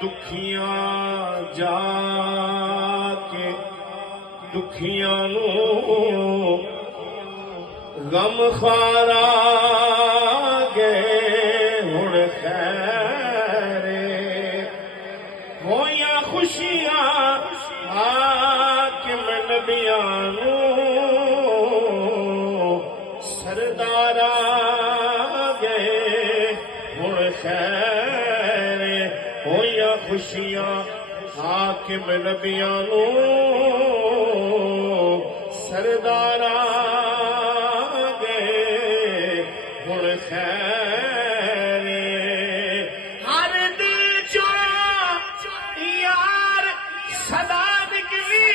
دکھیاں جا کے دکھیاں نو غم خارا گئے ہن خیر ہویاں خوشیاں حاکم نبیاں نو سردارا گئے ہن خیر ہویاں خوشیاں حاکم نبیاں نو سردارا گئے ہن خیر ہر دل چو یار صدا نکلی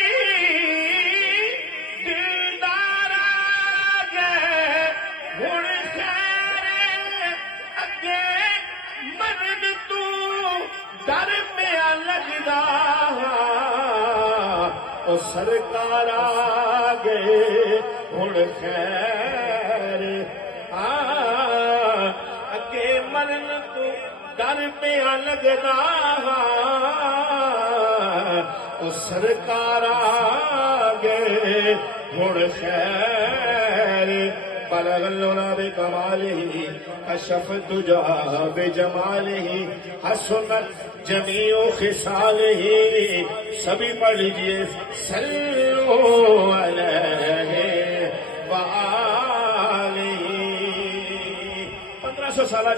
دلدار گئے ہن خیر اگے مرد تو در پیا لگدا او سرکار آ گئے ہن خیر اگے مرن تو در پیا لگدا او سرکار آ گئے ہن خیر بلغ العلا بکمالہ کشف الدجا بجمالہ حسنت جمیع خصالہ سبھی پڑھ لیجئے صلو علیہ وآلہ 1500 سالہ